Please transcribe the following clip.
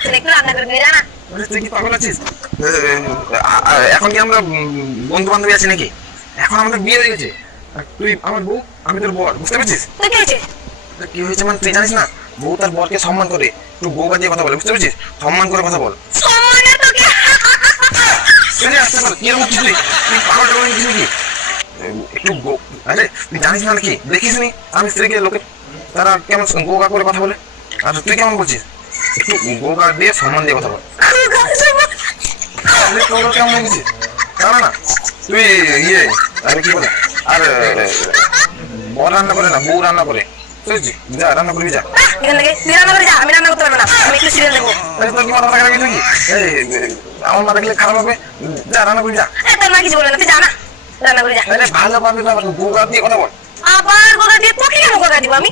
লাগছে না, একটু রান্না করে দিয়ে জানা। তুই কি পাগল আছিস? এখন কি আমরা বন্ধু বান্ধবী আছি নাকি? এখন আমাদের বিয়ে হয়ে গেছে। আর তুই আমার বউ, আমি তোর বর, বুঝতে পারছিস? তো কি হয়েছে? কি হয়েছে মানে তুই জানিস না? বউ তার বরকে সম্মান করে, একটু বউ বাজিয়ে কথা বলে, বুঝতে পারছিস? সম্মান করে কথা বল। সম্মানে তোকে চলে আসতে পার, কি এরকম কিছু তুই পাগল টাগল কিছু নাকি? একটু আরে তুই জানিস না নাকি? দেখিস নি আমি স্ত্রীকে লোকে তারা কেমন গোগা করে কথা বলে? আর তুই কেমন বলছিস? একটু গোগা দিয়ে সম্মান দিয়ে কথা বল। তোর কেমন লেগেছে? না না তুই ইয়ে আরে কি বলে আর বর রান্না করে না, বউ রান্না করে, বুঝেছিস? যা রান্না করবি যা। এখান থেকে তুই রান্না করে যা, আমি রান্না করতে পারবো না, আমি একটু সিরিয়াল দেখবো। তোর কি মাথা খারাপ নাকি? আমার মাথা গেলে খারাপ হবে, যা রান্না করবি যা। তোর মা কিছু বলে না, তুই যা না, রান্না করে যা। ভালো পারবি না, গোগা দিয়ে কথা বল। আবার গোগা দিয়ে তোকে কেন গোগা দিব আমি?